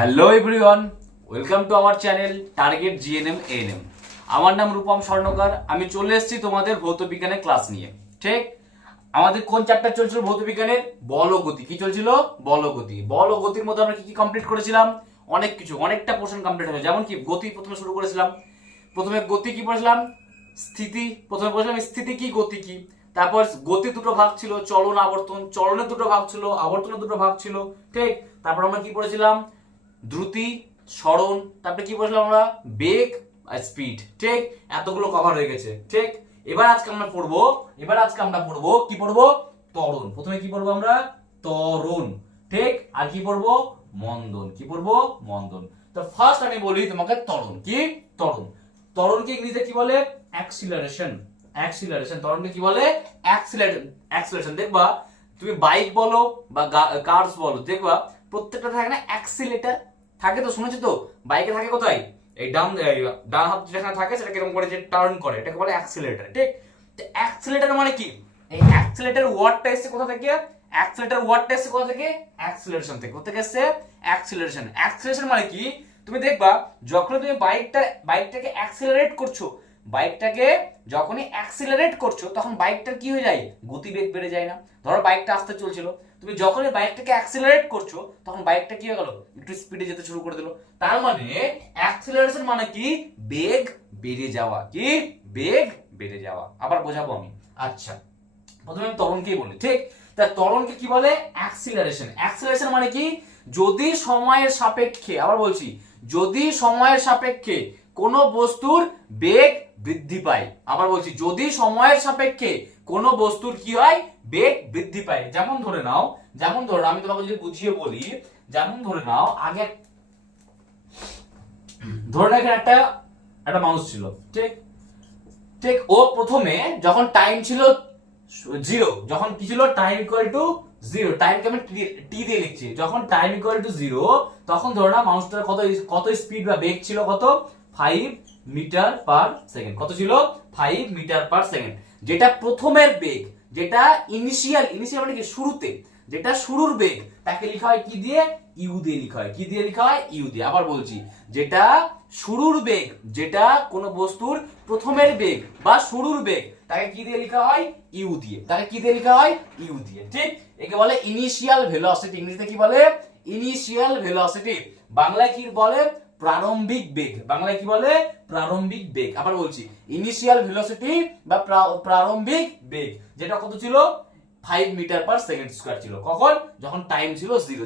Hello everyone, welcome to our channel target GNM ANM. আমার নাম রূপম স্বর্ণকার। আমি চলে এসেছি তোমাদের ভৌতবিজ্ঞানের ক্লাস নিয়ে। ঠিক, আমাদের কোন চ্যাপ্টার চলছিল ভৌতবিজ্ঞানের? বলগতি। কি চলছিল? বলগতি। বলগতির মধ্যে আমরা কি কি কমপ্লিট করেছিলাম? অনেক কিছু, অনেকটা পোর্শন কমপ্লিট হয়েছে। যেমন কি গতি প্রথমে শুরু করেছিলাম। প্রথমে গতি কি পড়েছিলাম? স্থিতি। প্রথমে পড়েছিলাম স্থিতি কি, গতি কি। তারপর গতি দুটো ভাগ ছিল, চলন আবর্তন। চলনের দুটো ভাগ ছিল, আবর্তনের দুটো ভাগ ছিল। ঠিক, তারপর আমরা কি পড়েছিলাম? দ্রুতি, সরণ। তারপরে কি পড়েছিলাম আমরা? বেগ আর স্পিড। ঠিক, এতগুলো কভার হয়ে গেছে। ঠিক, এবার আজকে আমরা পড়বো কি পড়বো? ত্বরণ। প্রথমে কি পড়বো আমরা? ত্বরণ। ঠিক, আর কি পড়বো? মন্দন। কি পড়বো? মন্দন। তো ফার্স্ট আমি বলি তোমাকে ত্বরণ কি। ত্বরণ, ত্বরণকে ইংরেজিতে কি বলে? অ্যাক্সিলারেশন। অ্যাক্সিলারেশন। ত্বরণকে কি বলে? অ্যাক্সিলারেশন। দেখবা তুমি বাইক বলো বা কারস বলো, দেখবা প্রত্যেকটা থাকে না অ্যাক্সিলেটর থাকে। তো শুনেছো তো, বাইকে থাকে কোথায়? এই ডান হাত যেখানে থাকে সেটা কিরকম করে যে টার্ন করে, এটাকে বলে অ্যাক্সিলেটর। ঠিক, তো অ্যাক্সিলেটর মানে কি? এই অ্যাক্সিলেটর ওয়ার্ডটা এসেছে কোথা থেকে? অ্যাক্সিলেটর ওয়ার্ডটা এসেছে কোথা থেকে? অ্যাক্সিলারেশন থেকে। কোথা থেকে এসেছে? অ্যাক্সিলারেশন। অ্যাক্সিলারেশন মানে কি? তুমি দেখবা যখন তুমি বাইকটাকে অ্যাক্সিলারেট করছো, বাইকটাকে যখনই অ্যাক্সিলারেট করছো তখন বাইকটার কি হয়ে যায়? গতিবেগ বেড়ে যায় না? ধরো বাইকটা আস্তে চলছিল, তুমি যখনই বাইকটাকে অ্যাক্সিলারেট করছো তখন বাইকটা কি হয়ে গেল? একটু স্পিডে যেতে শুরু করে দিল। তার মানে অ্যাক্সিলারেশন মানে কি? বেগ বেড়ে যাওয়া। কি? বেগ বেড়ে যাওয়া। আবার বোঝাবো আমি। আচ্ছা, প্রথমে আমি ত্বরণকেই বলি। ঠিক, তা ত্বরণকে কি বলে? অ্যাক্সিলারেশন। অ্যাক্সিলারেশন মানে কি? যদি সময়ের সাপেক্ষে, আবার বলছি, যদি সময়ের সাপেক্ষে কোন বস্তুর বেগ বৃদ্ধি পায়। আবার বলছি, যদি সময়ের সাপেক্ষে কোন বস্তুর কি হয়? বেগ বৃদ্ধি পায়। যেমন ধরে নাও, আমি তোমাকে যদি বুঝিয়ে বলি, যেমন ধরে নাও আগে ধরে নাও এখানে একটা মানুষ ছিল। ঠিক, ঠিক, ও প্রথমে যখন টাইম ছিল জিরো, যখন কি ছিল? Time equal to zero. টাইমকে আমি টি দিয়ে লিখছি। যখন টাইম ইকুয়াল টু জিরো তখন ধরো না মানুষটার কত স্পিড বা বেগ ছিল? কত? 5 মিটার পার সেকেন্ড। কত ছিল? 5 মিটার পার সেকেন্ড। যেটা প্রথমের বেগ, যেটা ইনিশিয়াল মানে কি? শুরুতে, যেটা শুরুর বেগ, তাকে লেখা হয় কি দিয়ে? ইউ দিয়ে লেখা হয়। কি দিয়ে লেখা হয়? ইউ দিয়ে। আবার বলছি, যেটা শুরুর বেগ, যেটা কোন বস্তুর প্রথমের বেগ বা শুরুর বেগ, তাকে কি দিয়ে লেখা হয়? ইউ দিয়ে। তাকে কি দিয়ে লেখা হয়? ইউ দিয়ে। ঠিক, একে বলে ইনিশিয়াল ভেলোসিটি। ইংরেজিতে কি বলে? Initial velocity. বাংলায় কি বলে? প্রারম্ভিক বেগ। বাংলায় কি বলে? প্রারম্ভিক বেগ। আবার বলছি, ইনিশিয়াল ভেলোসিটি বা প্রারম্ভিক বেগ, যেটা কত ছিল? 5 মিটার পার সেকেন্ড স্কয়ার ছিল। কখন? যখন টাইম ছিল জিরো।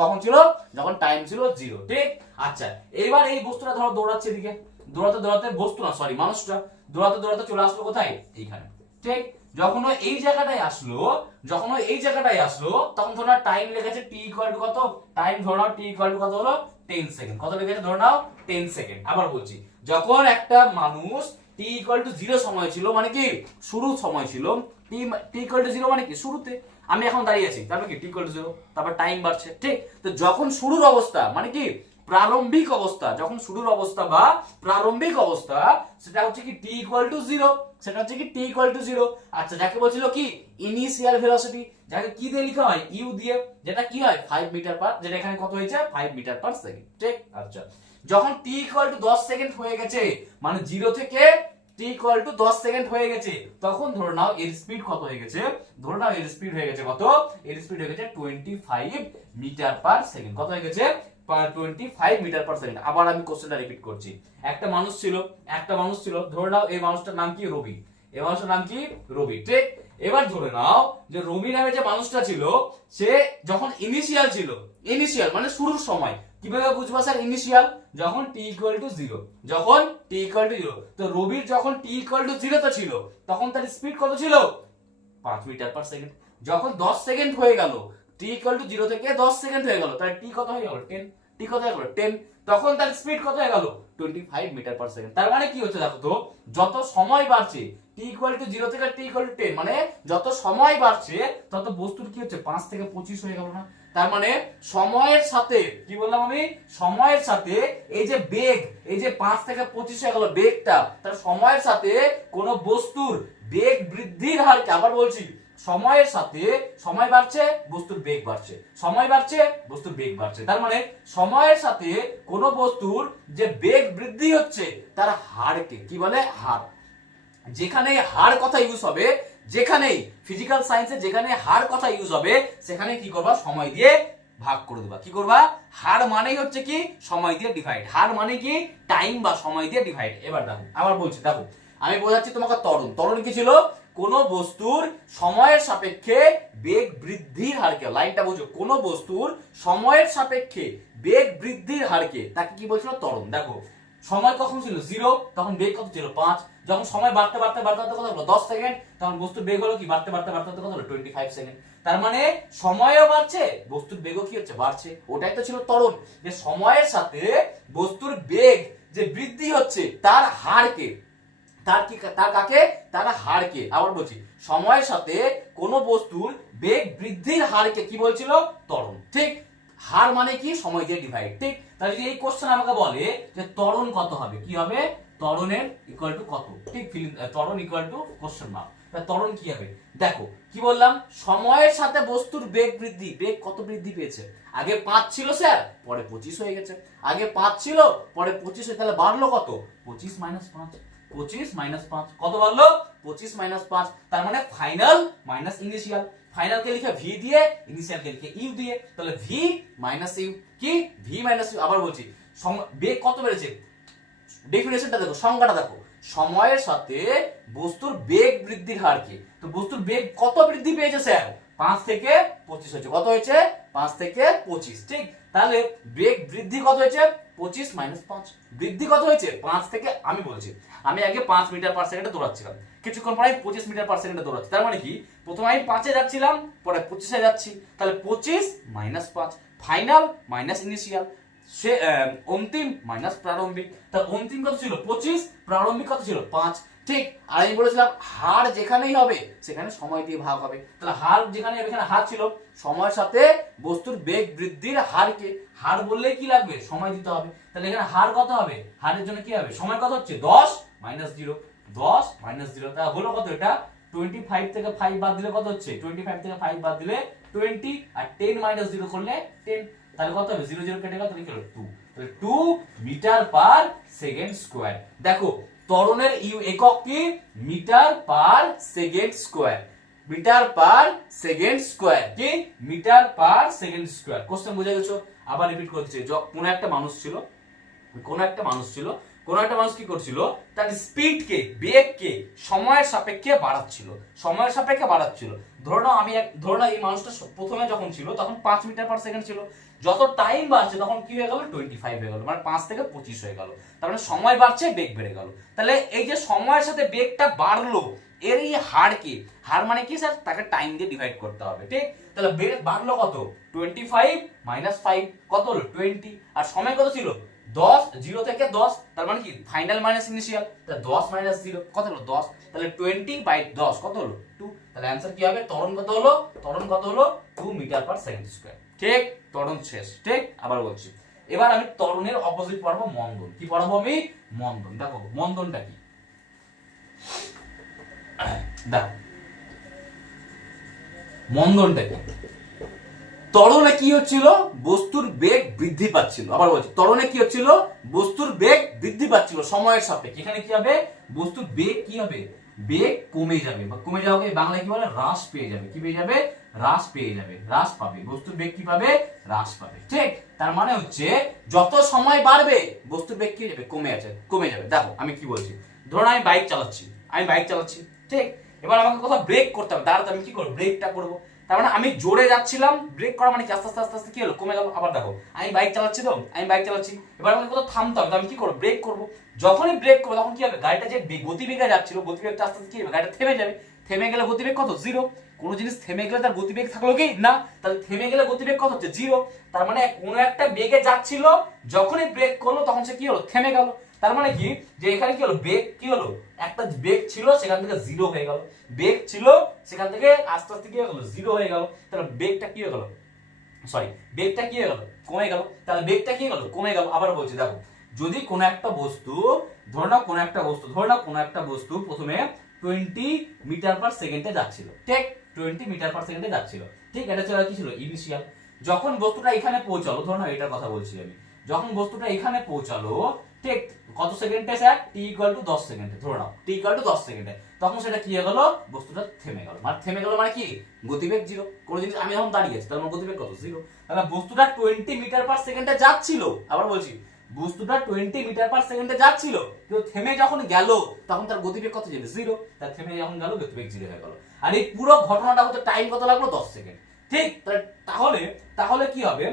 কখন ছিল? যখন টাইম ছিল জিরো। ঠিক, আচ্ছা, এবার এই বস্তুটা ধরো দৌড়াচ্ছে এদিকে, দৌড়াতে বস্তু না, সরি, মানুষটা দৌড়াতে চলে আসলো কোথায়? এইখানে। ঠিক, যখন ও এই জায়গাটায় আসলো তখন ধরো টাইম লেগেছে টি ইকুয়াল টু কত? টাইম ধরো নাও টি ইকুয়াল টু কত হলো? 10 সেকেন্ড। কত লেগেছে? ধরো নাও 10 সেকেন্ড। আবার বলছি, যখন একটা মানুষ টি ইকুয়াল টু 0 সময় ছিল, মানে কি? শুরুর সময় ছিল। টি ইকুয়াল টু 0 মানে কি? শুরুতে। আমি এখন দাঁড়িয়ে আছি, তারপর কি? টি ইকুয়াল টু 0, তারপর টাইম বাড়ছে। ঠিক, তো যখন শুরুর অবস্থা মানে কি? প্রারম্ভিক অবস্থা। যখন শুরুর অবস্থা বা প্রারম্ভিক অবস্থা, সেটা হচ্ছে কি? T equal to 0। সেটা হচ্ছে কি? T equal to 0। আচ্ছা, যাকে বলছিল কি? ইনিশিয়াল ভেলোসিটি, যাকে কি দিয়ে লেখা হয়? ইউ দিয়ে। যেটা কি হয়? 5 মিটার পার, যেটা এখানে কত হয়েছে? 5 মিটার পার সেকেন্ড। ঠিক, আচ্ছা, যখন টি ইকুয়াল টু 10 সেকেন্ড হয়ে গেছে, মানে 0 থেকে টি ইকুয়াল টু 10 সেকেন্ড হয়ে গেছে, তখন ধরে নাও এর স্পিড কত হয়ে গেছে? ধরে নাও এর স্পিড হয়ে গেছে কত? এর স্পিড হয়ে গেছে 25 মিটার পার সেকেন্ড। কত হয়ে গেছে? 25 মিটার পার সেকেন্ড। আবার আমি কোশ্চেনটা রিপিট করছি। একটা মানুষ ছিল, ধরে নাও এই মানুষটার নাম কি? রবি। এই মানুষটার নাম কি? রবি। ঠিক, এবার ধরে নাও যে রবি নামে যে মানুষটা ছিল, সে যখন ইনিশিয়াল ছিল, ইনিশিয়াল মানে শুরুর সময়, কিভাবে বুঝবা স্যার ইনিশিয়াল? যখন টি ইকুয়াল টু 0, যখন টি ইকুয়াল টু 0, তো রবির যখন টি ইকুয়াল টু 0 তে ছিল তখন তার স্পিড কত ছিল? 5 মিটার পার সেকেন্ড। যখন 10 সেকেন্ড হয়ে গেল, টি ইকুয়াল টু 0 থেকে 10 সেকেন্ড হয়ে গেল, তাহলে টি কত হয়ে গেল? 10। টি কত হয়ে গেল? 10। তখন তার স্পিড কত হয়ে গেল? 25 মিটার পার সেকেন্ড। তার মানে কি হচ্ছে দেখো তো, যত সময় বাড়ছে, টি ইকুয়াল টু 0 থেকে টি ইকুয়াল টু 10, মানে যত সময় বাড়ছে তত বস্তুর কি হচ্ছে? 5 থেকে 25 হয়ে গেল না? তার মানে সময়ের সাথে, কি বললাম আমি? সময়ের সাথে এই যে বেগ, এই যে 5 থেকে 25 হয়ে গেল বেগটা, তার সময়ের সাথে কোন বস্তুর বেগ বৃদ্ধির হারকে, আবার বলছি, সময়ের সাথে সময় বাড়ছে, বস্তুর বেগ বাড়ছে, সময় বাড়ছে, বস্তুর বেগ বাড়ছে। তার মানে সময়ের সাথে কোনো বস্তুর যে বেগ বৃদ্ধি হচ্ছে তার হারকে কি বলে? হার। যেখানে হার কথা ইউজ হবে, যেখানেই ফিজিক্যাল সায়েন্সে যেখানে হার কথা ইউজ হবে, সেখানে কি করবা? সময় দিয়ে ভাগ করে দেবা। কি করবা? হার মানেই হচ্ছে কি? সময় দিয়ে ডিভাইড। হার মানে কি? টাইম বা সময় দিয়ে ডিভাইড। এবার দেখো, আবার বলছি, দেখো আমি বোঝাচ্ছি তোমাকে। ত্বরণ, ত্বরণ কি ছিল? কোন বস্তুর সময়ের সাপেক্ষে বেগ বৃদ্ধির হারকে, লাইনটা বুঝো, কোন বস্তুর সময়ের সাপেক্ষে বেগ বৃদ্ধির হারকে তাকে কি বলছিল? ত্বরণ। দেখো সময় কখন ছিল 0, তখন বেগ কত ছিল? 5। যখন সময় বাড়তে বাড়তে বাড়তে বাড়তে কত হলো? 10 সেকেন্ড, তখন বস্তুর বেগ হলো কি? বাড়তে বাড়তে বাড়তে কত হলো? 25 সেকেন্ড। তার মানে সময়ও বাড়ছে, বস্তুর বেগও কি হচ্ছে? বাড়ছে। ওটাই তো ছিল ত্বরণ, যে সময়ের সাথে বস্তুর বেগ যে বৃদ্ধি হচ্ছে তার হারকে, তার কি, তার কাকে? তার হারকে। আবার বলছি, সময়ের সাথে কোন বস্তুর বেগ বৃদ্ধির হারকে কি বলছিল? ত্বরণ। ঠিক, হার মানে কি? সময় দিয়ে ডিভাইড। ঠিক, তাহলে যদি এই কোশ্চেন আমাকে বলে যে ত্বরণ কত হবে, কি হবে? ত্বরণের ইকুয়াল টু কত? ঠিক, ত্বরণ ইকুয়াল টু কোশ্চেন মার্ক। তাহলে ত্বরণ কি হবে? দেখো কি বললাম, সময়ের সাথে বস্তুর বেগ বৃদ্ধি। বেগ কত বৃদ্ধি পেয়েছে? আগে 5 ছিল স্যার, পরে 25 হয়ে গেছে। আগে 5 ছিল, পরে 25 হয়ে, তাহলে বাড়লো কত? 25 মাইনাস 5। 25 মাইনাস 5 কত বাড়লো? 25 মাইনাস 5। তার মানে ফাইনাল মাইনাস ইনিশিয়াল। ফাইনালকে লিখে ভি দিয়ে, ইনিশিয়ালকে লিখে ইউ দিয়ে, তাহলে ভি মাইনাস ইউ। কি? V minus u. আবার বলছি, বেগ কত বেড়েছে? ডেফিনেশনটা দেখো, সংজ্ঞাটা দেখো, সময়ের সাথে বস্তুর বেগ বৃদ্ধির হার কি? তো বস্তুর বেগ কত বৃদ্ধি পেয়েছে স্যার? 5 থেকে 25 হয়েছে। কত হয়েছে? 5 থেকে 25। ঠিক, তাহলে বেগ বৃদ্ধি কত হয়েছে? 25 মাইনাস 5। বৃদ্ধি কত হয়েছে? 5 থেকে, আমি বলছি, আমি আগে 5 মিটার পার সেকেন্ডে দৌড়াচ্ছিলাম, কিছুক্ষণ পরে 25 মিটার পার সেকেন্ডে দৌড়াচ্ছি। তার মানে কি? প্রথমে আমি 5 এ যাচ্ছিলাম, পরে 25 এ যাচ্ছি, তাহলে 25 মাইনাস 5, ফাইনাল মাইনাস ইনিশিয়াল, সে অন্তিম মাইনাস প্রারম্ভিক। তার অন্তিম কত ছিল? 25, প্রারম্ভিক কত ছিল? 5। ঠিক, আর আমি বলেছিলাম হার যেখানেই হবে সেখানে সময় দিয়ে ভাগ হবে। তাহলে হার যেখানে হবে, এখানে হার ছিল, সময়ের সাথে বস্তুর বেগ বৃদ্ধির হারকে, হার বললে কি লাগবে? সময় দিতে হবে। তাহলে এখানে হার কত হবে? হারের জন্য কি হবে? সময় কত হচ্ছে? 10 মাইনাস 0। 10 মাইনাস 0, তা হলো কত? এটা 25 থেকে 5 বাদ দিলে কত হচ্ছে? 25 থেকে 5 বাদ দিলে 20, আর 10 মাইনাস 0 করলে 10। তাহলে কত হবে? 0 0 কেটে গেল, তাহলে কি হলো? 2। তাহলে 2 মিটার পার সেকেন্ড স্কয়ার। দেখো ত্বরণের একক কি? Metre per second square. Metre per second square. কি? Metre per second square. Question বুঝে গেছো? আবার রিপিট করছি, কোন একটা মানুষ ছিল, কোন একটা মানুষ কি করছিল? তার স্পিডকে, বেগকে সময়ের সাপেক্ষে বাড়াচ্ছিল, সময়ের সাপেক্ষে বাড়াচ্ছিল। ধরে নাও এই মানুষটা প্রথমে যখন ছিল তখন 5 মিটার পার সেকেন্ড ছিল, যত টাইম বাড়ছে তখন কি হয়ে গেল? 25 হয়ে গেল, মানে 5 থেকে 25 হয়ে গেল। তার মানে সময় বাড়ছে, বেগ বেড়ে গেল। তাহলে এই যে সময়ের সাথে বেগটা বাড়লো, এর এই হারকে, হার মানে কি স্যার? তাকে টাইম দিয়ে ডিভাইড করতে হবে। ঠিক, তাহলে বেগ বাড়লো কত? 25 মাইনাস 5 কত হলো? 20। আর সময় কত ছিল? 10, 0 থেকে 10, তার মানে কি? Final minus initial. তাহলে 10 মাইনাস 0 কত হলো? 10। তাহলে 20/10 কত হলো? 2। তাহলে অ্যানসার কি হবে? ত্বরণ কত হলো? ত্বরণ কত হলো? 2 মিটার পার সেকেন্ড স্কয়ার। ঠিক, ত্বরণ শেষ। ঠিক, আবার বলছি, এবার আমি ত্বরণের অপোজিট পড়াবো, মন্দন। কি পড়াবো আমি? মন্দন। দেখো মন্দনটা কি? দেখো মন্দনটা কি? ত্বরণে কি হচ্ছিল? বস্তুর বেগ বৃদ্ধি পাচ্ছিল। আবার বলছি, ত্বরণে কি হচ্ছিল? বস্তুর বেগ বৃদ্ধি পাচ্ছিল সময়ের সাপেক্ষে। এখানে কি হবে? বস্তুর বেগ কি হবে? বেগ কমে যাবে, বা কমে যাওয়াকে বাংলায় কি বলে? হ্রাস পেয়ে যাবে। কি পেয়ে যাবে? হ্রাস পেয়ে যাবে, হ্রাস পাবে। বস্তুর বেগ কি পাবে? হ্রাস পাবে। ঠিক, তার মানে হচ্ছে যত সময় বাড়বে বস্তুর বেগ কি যাবে? কমে যাবে। দেখো আমি কি বলছি, ধরুন আমি বাইক চালাচ্ছি, ঠিক, এবার আমাকে কোথাও ব্রেক করতে হবে, তার আমি কি করবো? ব্রেকটা করবো। তার মানে আমি জোরে যাচ্ছিলাম, ব্রেক করা মানে কি? আস্তে আস্তে আস্তে আস্তে কি হলো? কমে গেল। আবার দেখো আমি বাইক চালাচ্ছি, এবার আমাকে কোথাও থামতে হবে, আমি কি করবো? ব্রেক করবো। যখনই ব্রেক করবো তখন কি হবে? গাড়িটা যে গতিবেগে যাচ্ছিল, গতিবেগটা আস্তে আস্তে কি হবে? গাড়িটা থেমে যাবে। থেমে গেলে গতিবেগ কত? 0। কোনো জিনিস থেমে গেলে তার গতিবেগ থাকলো কি? না। তাহলে থেমে গেলে গতিবেগ কত হচ্ছে? 0। তার মানে কোনো একটা বেগে যাচ্ছিল, যখনই ব্রেক করলো তখন সে কি হলো? থেমে গেল। তার মানে কি? যে এখানে কি হলো? বেগ কি হলো? একটা বেগ ছিল, সেখান থেকে 0 হয়ে গেল। বেগ ছিল, সেখান থেকে আস্তে আস্তে কি হয়ে গেল? 0 হয়ে গেল। তাহলে বেগটা কি হয়ে গেল? বেগটা কি হয়ে গেল? কমে গেল। তাহলে বেগটা কি হয়ে গেল? কমে গেল। আবার বলছি, দেখো যদি কোনো একটা বস্তু, ধরে নাও কোনো একটা বস্তু প্রথমে 20 মিটার পার সেকেন্ডে যাচ্ছিল, ঠিক, 20 মিটার পার সেকেন্ডে যাচ্ছিল। ঠিক, এটা ছিল কি ছিল ইনিশিয়াল। যখন বস্তুটা এখানে পৌঁছালো, ধরো না এটার কথা বলছি আমি, যখন বস্তুটা এখানে পৌঁছালো, ঠিক কত সেকেন্ডে স্যার, t = 10 সেকেন্ডে, ধরে নাও t = 10 সেকেন্ডে, তখন সেটা কি হয়ে গেল, বস্তুটা থেমে গেল। মানে থেমে গেল মানে কি, গতিবেগ 0। কোন জিনিস আমি যখন দাঁড়িয়ে আছি তার মানে গতিবেগ কত, 0। তাহলে বস্তুটা 20 মিটার পার সেকেন্ডে যাচ্ছিল, আবার বলছি বস্তুটা 20 মিটার পার সেকেন্ডে যাচ্ছিল, কিন্তু থেমে যখন গেল তখন তার গতিবেগ কত ছিল, 0। তার থেমে যখন গেল গতিবেগ 0 হয়ে গেল। আর এই পুরো ঘটনাটা হতে টাইম কত লাগলো, 10 সেকেন্ড। ঠিক, তাহলে তাহলে কি হবে,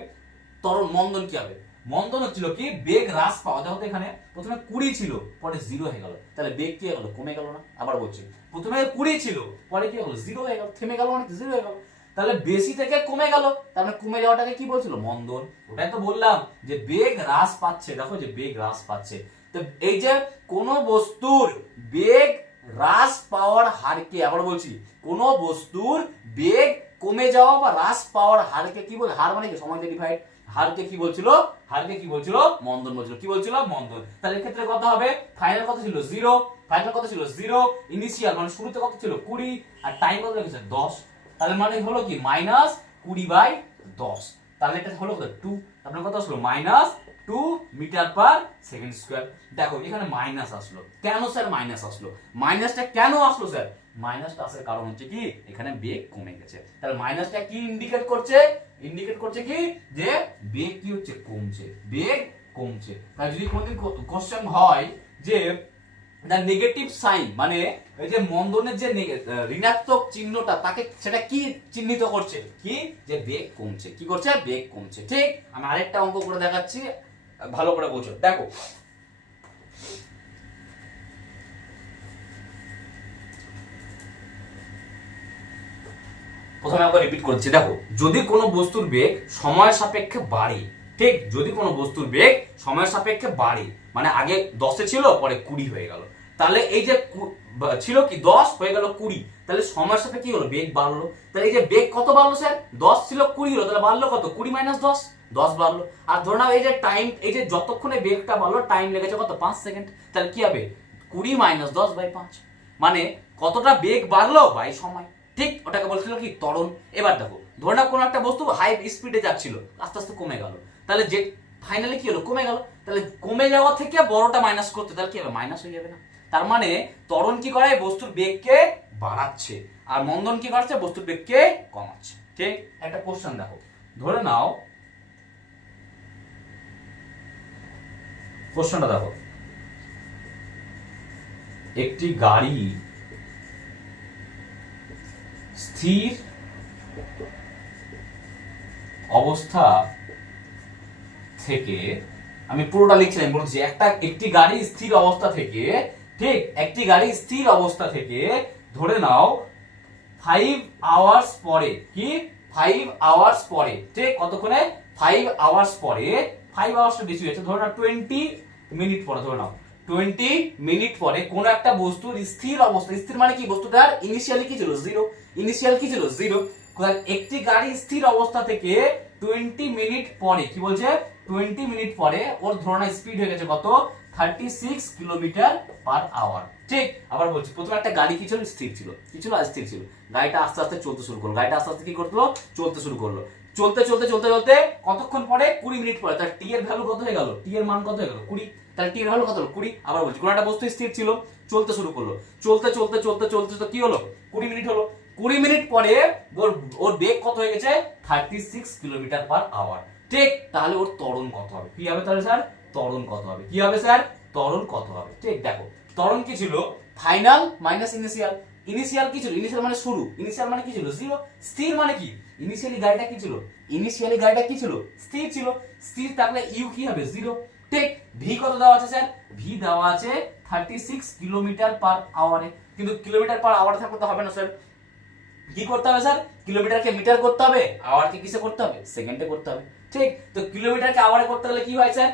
ত্বরণ মন্দন কি হবে, মন্দন হচ্ছিল কি, বেগ হ্রাস পাওয়া। দেখো এখানে প্রথমে 20 ছিল, পরে 0 হয়ে গেল, তাহলে বেগ কি হয়ে গেল, কমে গেল না। আবার বলছি, প্রথমে 20 ছিল, পরে কি হলো, 0 হয়ে গেল, থেমে গেল মানে 0 হয়ে গেল, তাহলে বেশি থেকে কমে গেল, তার মানে কমে যাওয়াটাকে কি বলছিল, মন্দন। ওটাই তো বললাম যে বেগ হ্রাস পাচ্ছে, দেখো যে বেগ হ্রাস পাচ্ছে। তো এই যে কোন বস্তুর বেগ হ্রাস পাওয়ার হারকে, আবার বলছি কোন বস্তুর বেগ কমে যাওয়া বা হ্রাস পাওয়ার হারকে কি বলে, হার মানে কি, সময় দিয়ে ডিভাইড, হারকে কি বলছিল, হারকে কি বলছিল, মন্দন বলছিল। কি বলছিল, মন্দন। তাহলে এই ক্ষেত্রে কত হবে, ফাইনাল কত ছিল, 0। ফাইনাল কত ছিল, 0। ইনিশিয়াল মানে শুরুতে কত ছিল, 20, আর টাইম কত লেগেছে, 10। তাহলে মানে হলো কি, -20/10। তাহলে এটা হলো কত, 2। তারপরে কত আসলো, -2 মিটার পার সেকেন্ড স্কয়ার। দেখো এখানে মাইনাস আসলো কেন স্যার, মাইনাস আসলো, মাইনাসটা কেন আসলো স্যার, মাইনাসটা আসার কারণ হচ্ছে কি, এখানে বেগ কমে গেছে। তাহলে মাইনাসটা কি ইন্ডিকেট করছে, ইন্ডিকেট করছে কি, যে বেগ কি হচ্ছে, কমছে, বেগ কমছে। তাই যদি কোনদিন কোশ্চেন হয় যে দা নেগেটিভ সাইন, মানে এই যে মন্দনের যে ঋণাত্মক চিহ্নটা, তাকে সেটা কি চিহ্নিত করছে, কি, যে বেগ কমছে। কি করছে, বেগ কমছে। ঠিক, আমি আরেকটা অঙ্ক করে দেখাচ্ছি, ভালো করে বোঝো। দেখো প্রথমে আমরা রিপিট করছি। দেখো, যদি কোনো বস্তুর বেগ সময় সাপেক্ষে বাড়ে, ঠিক, যদি কোনো বস্তুর বেগ সময় সাপেক্ষে বাড়ে, মানে আগে 10 ছিল, পরে 20 হয়ে গেল, তাহলে এই যে ছিল কি 10 হয়ে গেল 20, তাহলে সময়ের সাথে কি হলো, বেগ বাড়লো। তাহলে এই যে বেগ কত বাড়লো স্যার, 10 ছিল 20 হলো, তাহলে বাড়লো কত, 20 - 10, 10 বাড়লো। আর ধরে নাও এই যে টাইম, এই যে যতক্ষণে বেগটা বাড়লো টাইম লেগেছে কত, 5 সেকেন্ড, তাহলে কি হবে, 20 - 10/5, মানে কতটা বেগ বাড়লো বাই সময়। ঠিক, ওটাকে বলছিল কি, ত্বরণ। এবার দেখো, ধরে নাও কোনো একটা বস্তু হাই স্পিডে যাচ্ছিল, আস্তে আস্তে কমে গেল, তাহলে যে ফাইনালি কি হলো, কমে গেল। তাহলে কমে যাওয়া থেকে বড়টা মাইনাস করতে, তাহলে কি হবে, মাইনাস হয়ে যাবে না। তার মানে ত্বরণ কি করে, বস্তুর বেগকে বাড়াচ্ছে, আর মন্দন কি করছে, বস্তুর বেগকে কমাচ্ছে। ঠিক, একটা কোশ্চেন দেখো, ধরে নাও কোশ্চেনটা দেখো, একটি গাড়ি স্থির অবস্থা থেকে, আমি পুরোটা লিখছিলাম, বলছি একটি গাড়ি স্থির অবস্থা থেকে, ঠিক, একটি গাড়ি স্থির অবস্থা থেকে ধরে নাও 5 আওয়ার্স পরে, কি 5 আওয়ার্স পরে, ঠিক, কতক্ষণে, 5 আওয়ার্স পরে, 5 আওয়ার্সটা বেশি হয়েছে, ধরে নাও 20 মিনিট পরে, ধরে নাও 20 মিনিট পরে কোন একটা বস্তুর স্থির অবস্থা, স্থির মানে কি, বস্তুটার ইনিশিয়ালি কি ছিল, 0, ইনিশিয়াল কি ছিল, 0। একটি গাড়ি স্থির অবস্থা থেকে 20 মিনিট পরে, কি বলছে, 20 মিনিট পরে ওর ধরনের স্পিড হয়ে গেছে কত, 36 কিলোমিটার পার আওয়ার। ঠিক, আবার বলছি, প্রথমে একটা গাড়ি কি ছিল, স্থির ছিল, কি ছিল, স্থির ছিল, গাড়িটা আস্তে আস্তে চলতে শুরু করলো, গাড়িটা আস্তে আস্তে কি করলো, চলতে শুরু করলো, চলতে চলতে চলতে চলতে কতক্ষণ পরে, 20 মিনিট পরে তার টি এর ভ্যালু কত হয়ে গেল, টি এর মান কত হয়ে গেল, 20। তাহলে টি এর ভ্যালু কত হলো, 20। আবার বলছি, কোন একটা বস্তু স্থির ছিল, চলতে শুরু করলো, চলতে চলতে চলতে চলতে তো কি হলো, 20 মিনিট হলো, 20 মিনিট পরে ওর বেগ কত হয়ে গেছে, 36 কিলোমিটার পার আওয়ার। ঠিক, তাহলে ওর ত্বরণ কত হবে, কি হবে তাহলে স্যার, ত্বরণ কত হবে, কি হবে স্যার, ত্বরণ কত হবে। ঠিক, দেখো ত্বরণ কি ছিল, ফাইনাল মাইনাস ইনিশিয়াল। ইনিশিয়াল কি ছিল, ইনিশিয়াল মানে শুরু, ইনিশিয়াল মানে কি ছিল, 0। স্থির মানে কি, ইনিশিয়ালি গাড়িটা কি ছিল, ইনিশিয়ালি গাড়িটা কি ছিল, স্থির ছিল, স্থির থাকলে ইউ কি হবে, 0। ঠিক, ভি কত দেওয়া আছে স্যার, ভি দেওয়া আছে 36 কিলোমিটার পার আওয়ারে, কিন্তু কিলোমিটার পার আওয়ারে থাকলে তো হবে না স্যার, কি করতে হবে স্যার, কিলোমিটারকে মিটার করতে হবে, আওয়ারকে কিসে করতে হবে, সেকেন্ডে করতে হবে। ঠিক, তো কিলোমিটারকে আওয়ারে করতে গেলে কি হয় স্যার,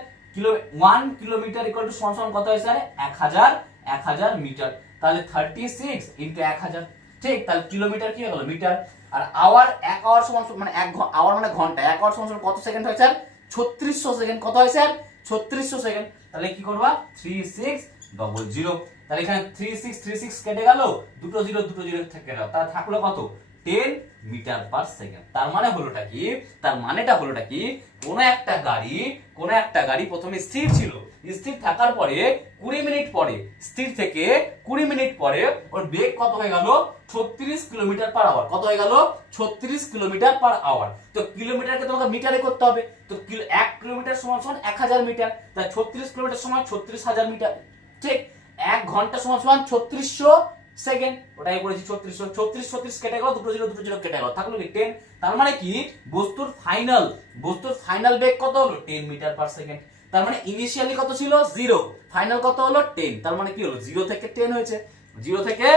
1 কিলোমিটার ইকুয়াল টু সমান কত হয় স্যার, 1000 মিটার, তাহলে 36 ইনটু 1000। ঠিক, তাহলে কিলোমিটার কি হলো, মিটার, আর আওয়ার, 1 আওয়ার সমান মানে 1 আওয়ার মানে ঘন্টা, 1 আওয়ার সমান কত সেকেন্ড হয় স্যার, 3600 সেকেন্ড, কত হয় স্যার, 3600 সেকেন্ড। তাহলে কি করবা, 3600, তাহলে এখানে 36 কেটে গেল, দুটো জিরো থেকে গেল, তাহলে থাকলো কত, 10 মিটার পার সেকেন্ড। তার মানে হলোটা কি, তার মানেটা হলোটা কি, কোন একটা গাড়ি প্রথমে স্থির ছিল, স্থির থাকার পরে 20 মিনিট পরে, স্থির থেকে 20 মিনিট পরে ওর বেগ কত হয়ে গেল, 36 কিলোমিটার পার আওয়ার। কত হয়ে গেল, 36 কিলোমিটার পার আওয়ার। তো কিলোমিটারকে তোমাকে মিটারে করতে হবে, তো 1 কিলোমিটার সমান সমান 1000 মিটার, তাই 36 কিলোমিটার সমান 36,000 মিটার। ঠিক, 1 ঘন্টা সমান সমান 3600 সেকেন্ড। ওটাই বলেছি 3600, 36 কেটে গেল, দুটো জিরো কেটে গেল, থাকলো কি 10। তার মানে কি, বস্তুর ফাইনাল বেগ কত হলো, 10 মিটার পার সেকেন্ড। তার মানে ইনিশিয়ালি কত ছিল, 0, ফাইনাল কত হলো 10। তার মানে কি হলো, 0 থেকে 10 হয়েছে, 0 থেকে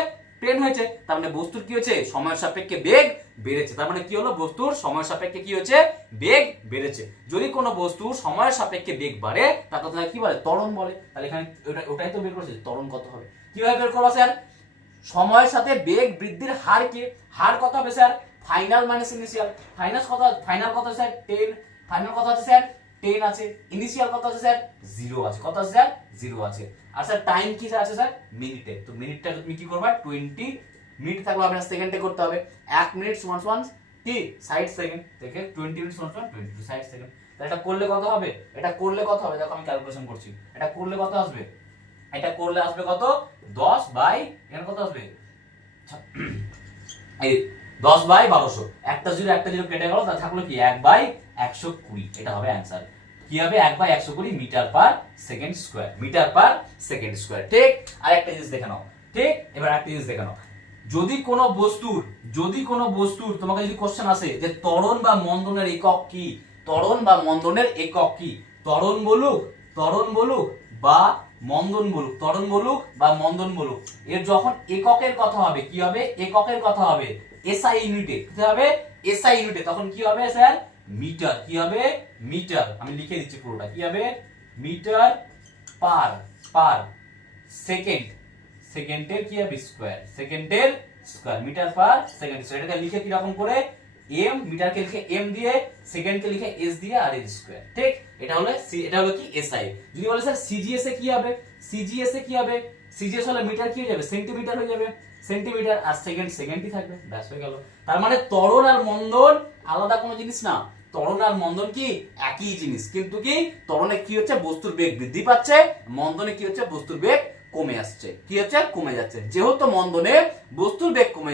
10 হয়েছে। তার মানে বস্তুর কি হয়েছে, সময়ের সাপেক্ষে বেগ বেড়েছে। তার মানে কি হলো, বস্তুর সময়ের সাপেক্ষে কি হয়েছে, বেগ বেড়েছে। যদি কোনো বস্তুর সময়ের সাপেক্ষে বেগ বাড়ে তাকে তাহলে কি বলে, ত্বরণ বলে। তাহলে এখানে ওটাই তো বের করেছে, ত্বরণ কত হবে। কিভাবে বের করবো স্যার, সময়ের সাথে বেগ বৃদ্ধির হার কত হবে sir, final minus initial. Final কত স্যার 10, ফাইনাল কত আছে স্যার 10 আছে, ইনিশিয়াল কত আছে স্যার 0 আছে। কত আছে স্যার 0 আছে। আর স্যার টাইম কি আছে স্যার মিনিটে, তো মিনিটটা তুমি কি করবে, 20 মিনিট থাকলে আপনার সেকেন্ডে করতে হবে। 1 মিনিট সমান সমান কি 60 সেকেন্ড, থেকে 20 মিনিট সমান সমান 60 সেকেন্ড। তাহলে এটা করলে কত হবে, দেখো আমি ক্যালকুলেশন করছি, এটা করলে কত আসবে, এটা করলে আসবে কত, 10 বাই, এখানে কত আসবে, এই 10 বাই 1200, একটা জিরো কেটে গেল, তাহলে থাকলো কি 1 বাই 120। এটা হবে অ্যানসার। কি হবে, 1 by 120 metre per second square, metre per second square. ঠিক, আর একটা জিনিস দেখে নাও। ঠিক, এবার একটা জিনিস দেখে নাও, যদি কোনো বস্তুর তোমাকে যদি কোশ্চেন আসে যে ত্বরণ বা মন্দনের একক কি, ত্বরণ বা মন্দনের একক কি, ত্বরণ বলুক বা মন্দন বলুক, এর যখন এককের কথা হবে, কি হবে, এককের কথা হবে এসআই ইউনিটে, কি হবে এসআই ইউনিটে, তখন কি হবে স্যার মিটার। কি হবে, মিটার। আমি লিখে দিচ্ছি পুরোটা, কি হবে, মিটার পার সেকেন্ড, সেকেন্ডের কি হবে স্কয়ার, সেকেন্ডের square, metre per second square. এটাকে লিখে কি রকম করে, এম, মিটারকে লিখে এম দিয়ে, সেকেন্ডকে লিখে এস দিয়ে, আর এস স্কয়ার। ঠিক, এটা হলো কি এসআই। যদি বলে স্যার সিজিএস এ কি হবে, সিজিএস হলে মিটার কি হয়ে যাবে, সেন্টিমিটার হয়ে যাবে, সেন্টিমিটার, আর সেকেন্ডই থাকবে, ব্যাস হয়ে গেল। তার মানে ত্বরণ আর মন্দন আলাদা কোনো জিনিস না, ত্বরণ আর মন্দন কি একই জিনিস, কিন্তু কি ত্বরণে কি হচ্ছে, বস্তুর বেগ বৃদ্ধি পাচ্ছে, মন্দনে কি হচ্ছে, বস্তুর বেগ কমে আসছে, কি হচ্ছে, কমে যাচ্ছে। যেহেতু মন্দনে বস্তুর বেগ কমে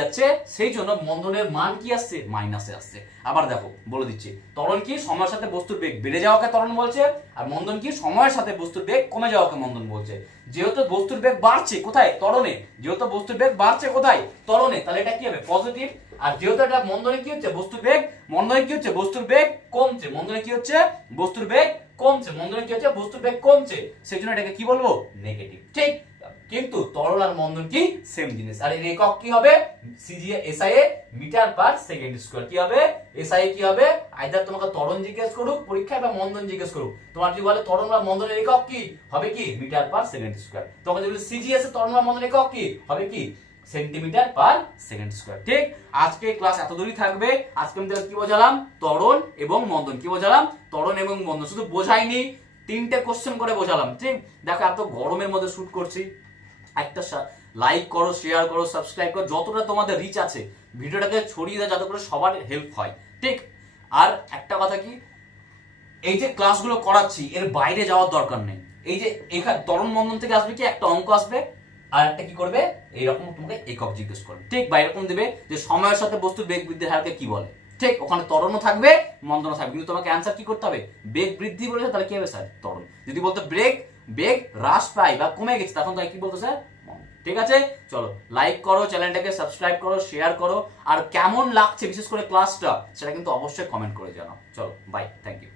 যাচ্ছে, সেই জন্য মন্দনের মান কি আসছে, মাইনাসে আসছে। আবার দেখো বলে দিচ্ছি, ত্বরণ কি সময়ের সাথে বস্তুর বেগ বেড়ে যাওয়াকে ত্বরণ বলছে, আর মন্দন কি সময়ের সাথে বস্তুর বেগ কমে যাওয়াকে মন্দন বলছে। যেহেতু বস্তুর বেগ বাড়ছে কোথায়, ত্বরণে, তাহলে এটা কি হবে, পজিটিভ। আর যেহেতু এটা মন্দনে কি হচ্ছে, বস্তুর বেগ কমছে, সেই জন্য এটাকে কি বলবো, নেগেটিভ। ঠিক, কিন্তু তরল আর মন্দন কি সেম জিনিস। আর এর একক কি হবে, এসআই এ মিটার পার সেকেন্ড স্কয়ার। কি হবে, এসআই কি হবে, আইদার তোমাকে ত্বরণ জিজ্ঞেস করুক পরীক্ষায় বা মন্দন জিজ্ঞেস করুক, তোমার যদি বলে ত্বরণ বা মন্দনের একক কি হবে, কি মিটার পার সেকেন্ড স্কয়ার। তোমাকে যদি সিজিএস এ ত্বরণ বা মন্দনের একক কি হবে, কি সেন্টিমিটার পার সেকেন্ড স্কয়ার। ঠিক, আজকে ক্লাস এত দূরই থাকবে। আজকে আমি কি বোঝালাম, ত্বরণ এবং মন্দন। কি বোঝালাম, ত্বরণ এবং মন্দন। শুধু বোঝাইনি, 3টে কোশ্চেন করে বোঝালাম। ঠিক, দেখো এত গরমের মধ্যে শুট করছি, একটা লাইক করো, শেয়ার করো, সাবস্ক্রাইব করো, যতটা তোমাদের রিচ আছে ভিডিওটাকে ছড়িয়ে দাও, যাতে করে সবার হেল্প হয়। ঠিক, আর একটা কথা কি, এই যে ক্লাসগুলো করাচ্ছি এর বাইরে যাওয়ার দরকার নেই। এই যে এখানে ত্বরণ মন্দন থেকে আসবে কি একটা অঙ্ক আসবে, আর একটা কি করবে, এইরকম তোমাকে একক জিজ্ঞেস করবে। ঠিক, বা এরকম দেবে যে সময়ের সাথে বস্তুর বেগ বৃদ্ধির হারকে কি বলে। ঠিক, ওখানে ত্বরণও থাকবে, মন্দনও থাকবে, কিন্তু তোমাকে অ্যান্সার কি করতে হবে, বেগ বৃদ্ধি বলেছে তাহলে কি হবে স্যার, ত্বরণ। যদি বলতো বেগ হ্রাস পায় বা কমে গেছে, তখন তাই কি বলতো স্যার, মন্দন। ঠিক আছে, চলো লাইক করো, চ্যানেলটাকে সাবস্ক্রাইব করো, শেয়ার করো, আর কেমন লাগছে বিশেষ করে ক্লাসটা সেটা কিন্তু অবশ্যই কমেন্ট করে জানাও। চলো বাই, থ্যাংক ইউ।